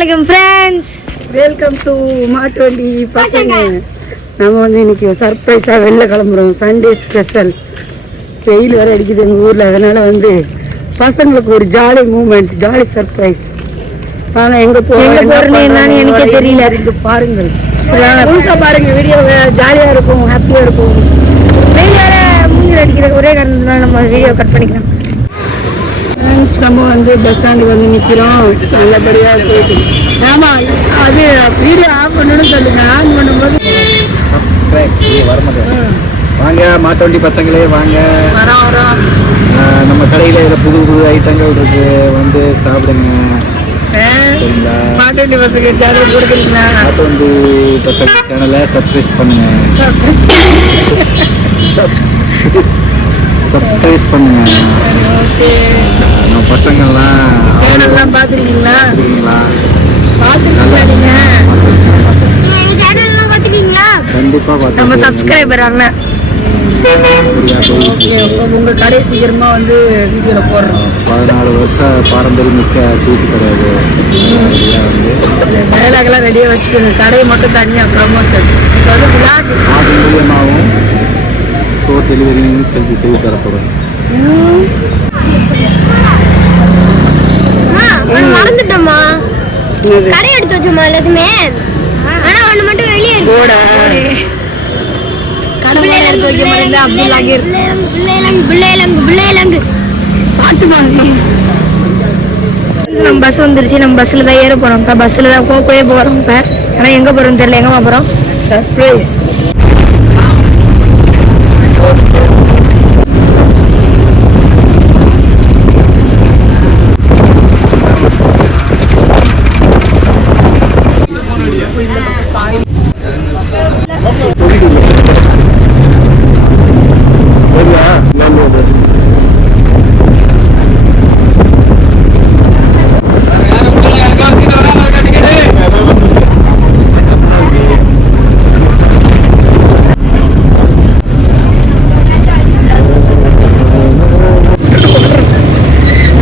வலைக்கம் friends welcome to மாட்டுவண்டி பசங்க. நம்ம வந்து இன்னைக்கு சர்ப்ரைஸாக வெளில கிளம்புறோம். சண்டே ஸ்பெஷல் வெயில் வேற அடிக்குது எங்கள் ஊரில். அதனால வந்து பசங்களுக்கு ஒரு ஜாலி மூமெண்ட் ஜாலி சர்ப்ரைஸ் வாங்க எங்கே பண்றோம், என்னன்னு என்ன எனக்கே தெரியல. இருக்கு பாருங்கள். முழுசாக பாருங்க வீடியோ ஜாலியாக இருக்கும் ஹாப்பியாக இருக்கும். வெயில் வேற மூஞ்சில் அடிக்கிற ஒரே காரணத்தினால நம்ம வீடியோ கட் பண்ணிக்கலாம் ஃப்ரெண்ட்ஸ் நம்ம வந்து பஸ் ஸ்டாண்டுக்கு வந்து நிற்கிறோம் நல்லபடியாக போயிட்டு. ஆமாம் அது வீடியோ ஆஃப் பண்ணணும்னு சொல்லுங்க. ஆன் பண்ணும்போது. வாங்க மாட்டு பசங்களே வாங்க. வரோம் வரோம். நம்ம கடையில் இதில் புது புது ஐட்டங்கள் இருக்கு. வந்து சாப்பிடுங்க. சரிங்களா? மாட்டு பசங்க சேனல் கொடுக்குறீங்களா? மாட்டு வண்டி பசங்க சேனலை சப்ஸ்கிரைப் பண்ணுங்க. சப்ஸ்கிரைப் பண்ணுங்க. நம்ம பசங்கள்லாம் சேனல்லாம் பார்த்துருக்கீங்களா? பார்த்துருக்கீங்களா? நீங்கள் கண்டிப்பாக நம்ம பார்த்து சப்ஸ்கிரைபர் அண்ணன் உங்கள் கடை சீக்கிரமாக வந்து வீடியோவில் போடுறோம். பதினாலு வருஷம் பாரம்பரியமிக்க ஸ்வீட் கிடையாது. வந்து. ரெடியாக வச்சுக்கோங்க. கடையை மட்டும் தனியாக ப்ரமோஷன் இப்போ வந்து விழாக்கு ஆர்டர் மூலியமாகவும் டெலிவரியும் செஞ்சு செய்து தரப்படும். மறந்துட்டோமா கடை எடுத்து வச்சோமா எல்லாத்துமே ஆனா ஒண்ணு மட்டும் வெளியே போட. கடை எடுத்து வைக்க மாட்டேங்குது. அப்துல் லாகிர் பிள்ளைலங்கு பிள்ளைலங்கு பிள்ளைலங்கு மாதிரி நம்ம பஸ் வந்துருச்சு. நம்ம பஸ்ஸில் தான் ஏற போகிறோம் இப்போ பஸ்ஸில் தான் கோக்கோயே போகிறோம் இப்போ. ஆனால் எங்கே போகிறோம்னு தெரியல. எங்கேம்மா போகிறோம் சர்ப்ரைஸ்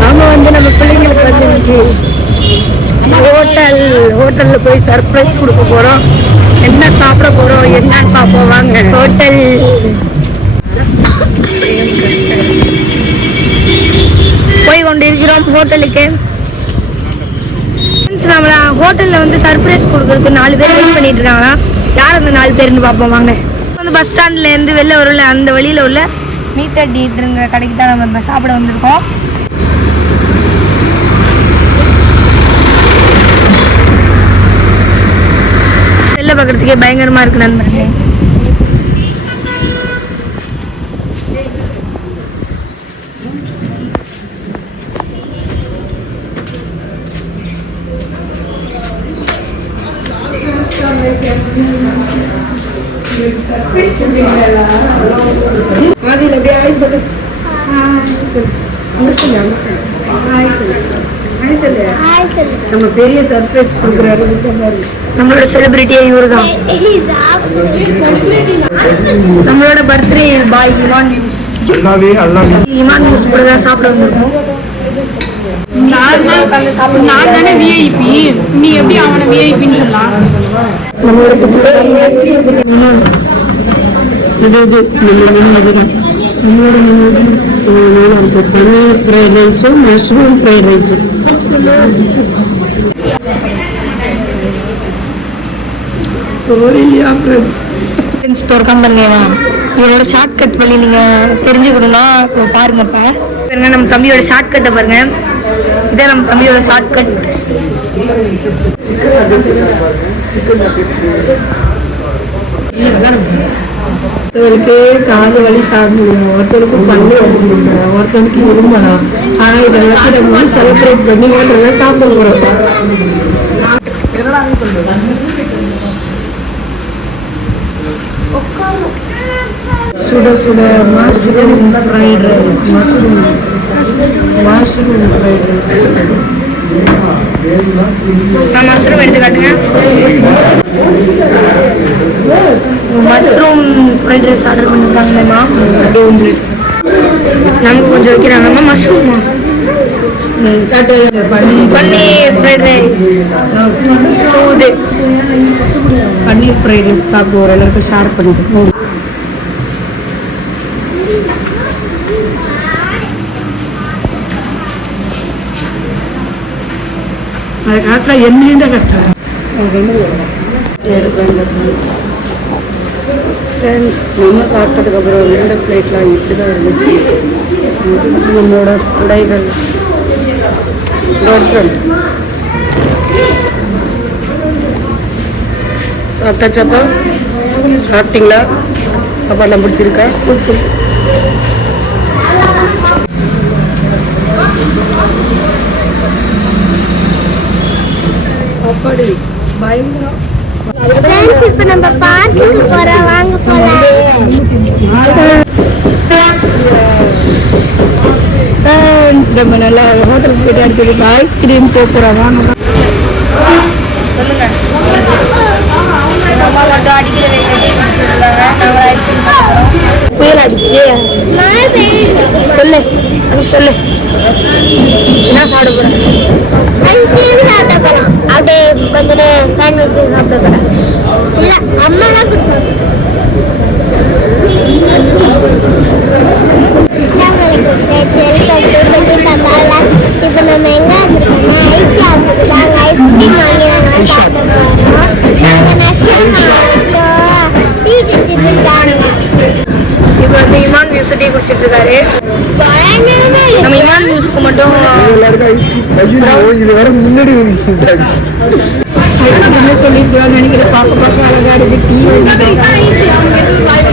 நாம வந்து நம்ம பிள்ளைங்களுக்கு வந்து இன்னைக்கு ஹோட்டல் ஹோட்டலில் போய் சர்ப்ரைஸ் கொடுக்க போகிறோம் என்ன சாப்பிட போகிறோம் என்னன்னு பார்ப்போம் வாங்க. ஹோட்டல் போய் கொண்டு இருக்கிறோம் ஹோட்டலுக்கு Friends, நம்மள ஹோட்டலில் வந்து சர்ப்ரைஸ் கொடுக்கறதுக்கு நாலு பேர் வெயிட் பண்ணிட்டு இருக்காங்களா? யார் அந்த நாலு பேர்னு பார்ப்போம் வாங்க. வந்து பஸ் ஸ்டாண்ட்ல இருந்து வெளில வரல அந்த வழியில உள்ள மீட்டர் டீட்ருங்கிற கடைக்கு தான் நம்ம சாப்பிட வந்திருக்கோம். வெளில பார்க்கறதுக்கே பயங்கரமா இருக்கு நண்பர்களே அதில் அப்படியே ஆய் சொல்லு ஹாய் சொல்லு அங்கே சொல்லு அங்கே சொல்லு ஹாய் சொல்லு ஹாய் சொல்லு நம்ம பெரிய சர்ப்ரைஸ் கொடுக்குறாரு. நம்மளோட செலிபிரிட்டியே இவரு தான். நம்மளோட பர்த்டே பாய் இமான் நியூஸ் எல்லாவே எல்லாமே இமான் நியூஸ் கூட தான் சாப்பிட வந்திருக்கோம். நான் தானே விஐபி நீ எப்படி அவனை விஐபின்னு சொல்லலாம்? நம்மளோட இது இது நம்மளோட பன்னீர் ஃப்ரைட் ரைஸும் மஷ்ரூம் ஃப்ரைட் ரைஸும் இல்லையா ஃப்ரெண்ட்ஸ் ஸ்டோர் கம்பெனியா இவரோட ஷார்ட்கட் வழி நீங்கள் தெரிஞ்சுக்கணும்னா பாருங்க இப்போ. பாருங்க நம்ம தம்பியோட ஷார்ட்கட்டை பாருங்க. இதான் நம்ம தம்பியோட ஷார்ட்கட் ஒருத்தருக்கு காது வலி தாங்கணும் ஒருத்தருக்கு பல்லு வலிச்சிருச்சு. ஒருத்தருக்கு இருமலாம் ஆனா இதெல்லாம் நம்ம செலிப்ரேட் பண்ணி ஹோட்டலில் சாப்பிட போகிறோம் சுட சுட mushroom fried rice mushroom mushroom fried rice mushroom எடுத்து காட்டுங்க. மஷ்ரூம் ஃப்ரைட் ரைஸ் ஆர்டர் பண்ணியிருக்காங்கம்மா நமக்கு கொஞ்சம் வைக்கிறாங்கம்மா மஷ்ரூமா பன்னீர் பன்னீர் ஃப்ரைட் ரைஸ் தூது பன்னீர் ஃப்ரைட் ரைஸ் சாப்பிட்டு ஓரளவுக்கு ஷேர் பண்ணிட்டு அது காட்டில் என்னென்ன கட்டுறேன் ஃப்ரெண்ட்ஸ் நம்ம சாப்பிட்டதுக்கப்புறம் ரெண்டு பிளேட்லாம் இப்படி தான் இருந்துச்சு நம்மளோட உடைகள் டாக்டர் சாப்பிட்டாச்சாப்பா சாப்பிட்டீங்களா சாப்பாடெல்லாம் பிடிச்சிருக்கா பிடிச்சிருக்கு சாப்பாடு பயங்கரம் ஃப்ரெண்ட்ஸ் இப்போ நம்ம பார்க்குக்கு போறோம். வாங்க போலாம். ஃப்ரெண்ட்ஸ் நம்ம நல்லா ஹோட்டலுக்கு போயிட்டு அடுத்ததுக்கு ஐஸ்கிரீம் போகிறோம் வாங்க. சொல்லுங்க. அடிக்கிற வெயிலே குடிச்சிருக்காங்க நாங்கள் ஐஸ்கிரீம் சாப்பிட்றோம் புயல் அடிக்குது சொல்லு. அது சொல்லு. என்ன சாப்பிட போறேன் சாப்பிட போறோம் அப்படியே கொஞ்ச நேரம் சாண்ட்விச் சாப்பிட போறேன் இல்ல அம்மா தான் கொடுப்பாங்க. மியூஸ் டீ குடிச்சிட்டு இருக்காரு பயங்கரமா நம்ம இமான் மியூஸ்க்கு மட்டும் ஐஸ்கிரீமே சொல்லியிருக்கோம் நினைக்கிறேன். பார்க்க பார்க்க அழகா இருக்கு. டீ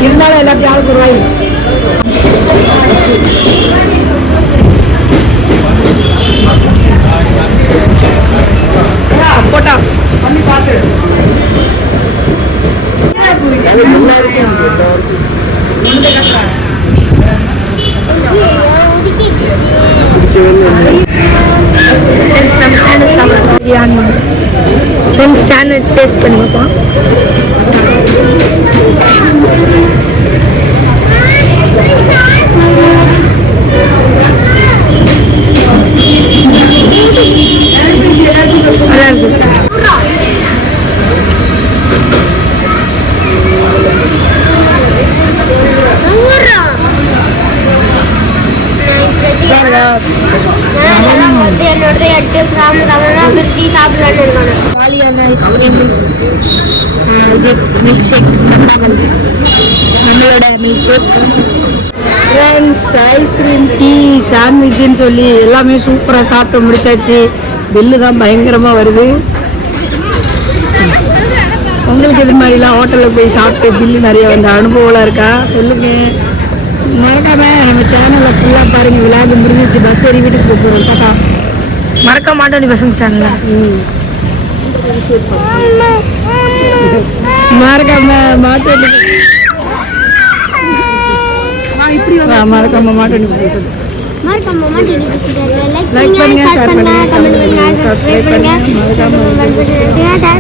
இருந்தாலும் எல்லாத்தையும் ஆளுக்கு ஒரு நம்ம சாண்ட்விச் சாப்பிட்றோம் பிரியாணி ஃப்ரெண்ட்ஸ் சாண்ட்விச் டேஸ்ட் பண்ணி பார்ப்போம். சாப்பிடலான்னு காலியான ஐஸ்கிரீம் இது மில்க் ஷேக் நம்மளோட milkshake friends ice cream tea சாண்ட்விட்ச்னு சொல்லி எல்லாமே சூப்பராக சாப்பிட்டு முடிச்சாச்சு. பில்லு தான் பயங்கரமாக வருது. உங்களுக்கு இது மாதிரிலாம் ஹோட்டலில் போய் சாப்பிட்டு பில்லு நிறைய வந்த அனுபவம்லாம் இருக்கா? சொல்லுங்க. மறக்காம நம்ம சேனலை ஃபுல்லாக பாருங்க. விளையாண்டு முடிஞ்சிச்சு பஸ் ஏறி வீட்டுக்கு போக போகிறோம் டாட்டா மறக்க மாட்டோம் பசங்க சேனல்ல ம் மறக்காம மாட்டு மறக்காம மாட்டு சொல்லு மறக்காம மாட்டேன் லைக் லைக் பண்ணுங்க ஷேர் பண்ணுங்க கமெண்ட் பண்ணுங்க சப்ஸ்கிரைப் பண்ணுங்க. மறக்காம சப்ஸ்கிரைப் பண்ணுங்க.